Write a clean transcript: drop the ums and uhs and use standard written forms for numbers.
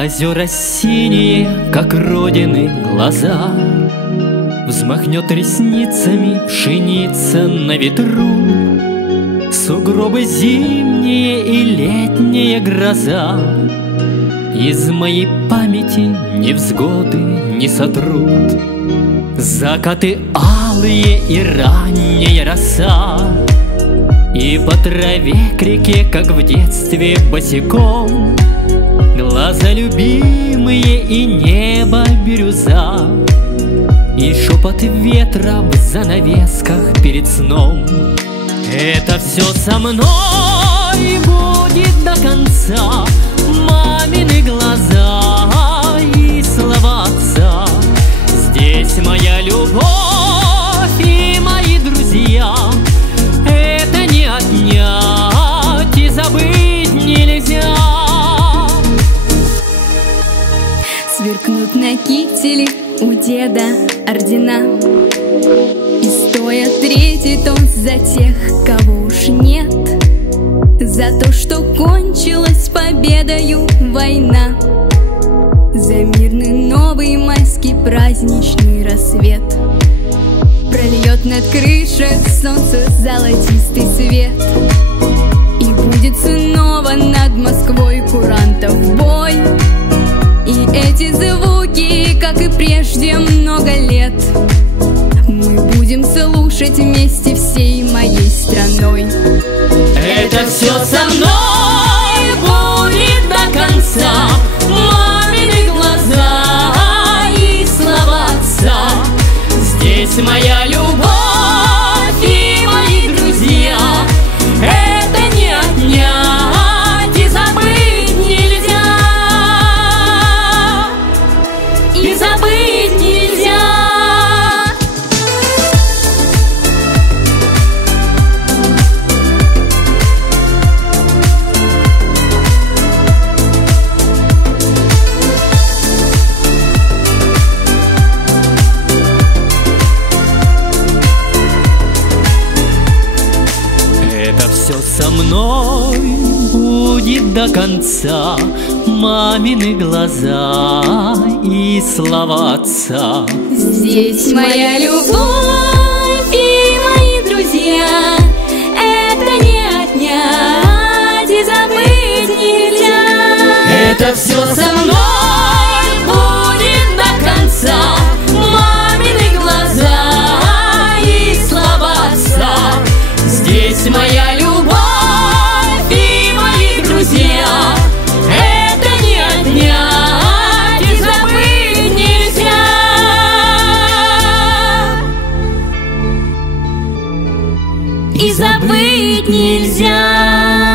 Озера синие, как родины глаза, взмахнет ресницами пшеница на ветру. Сугробы зимние и летняя гроза из моей памяти невзгоды не сотрут. Закаты алые и ранняя роса, и по траве к реке, как в детстве, босиком. Глаза любимые и небо бирюза, и шепот ветра в занавесках перед сном. Это все со мной будет до конца. Мамины глаза и слова отца. Здесь моя любовь и мои друзья. Это не отнять и забыть нельзя. Сверкнут на кителе у деда ордена, и стоя третий тон за тех, кого уж нет, за то, что кончилась победою война, за мирный новый майский праздничный рассвет. Прольет над крышей солнце золотистый свет, и будет снова над Москвой курантов бой. И эти звуки, как и прежде много лет, мы будем слушать вместе всей моей страной. Это все со мной будет до конца. Мамины глаза и слова отца. Здесь моя любовь и мои друзья. Это не отнять и забыть нельзя. И забыть нельзя. Это все со мной будет до конца. Мамины глаза и слова отца. Здесь моя любовь и мои друзья. Это не отнять и забыть нельзя. Это все со мной будет до конца. Мамины глаза и слова отца. Здесь моя любовь и мои друзья. Это не отнять и забыть нельзя. И забыть нельзя.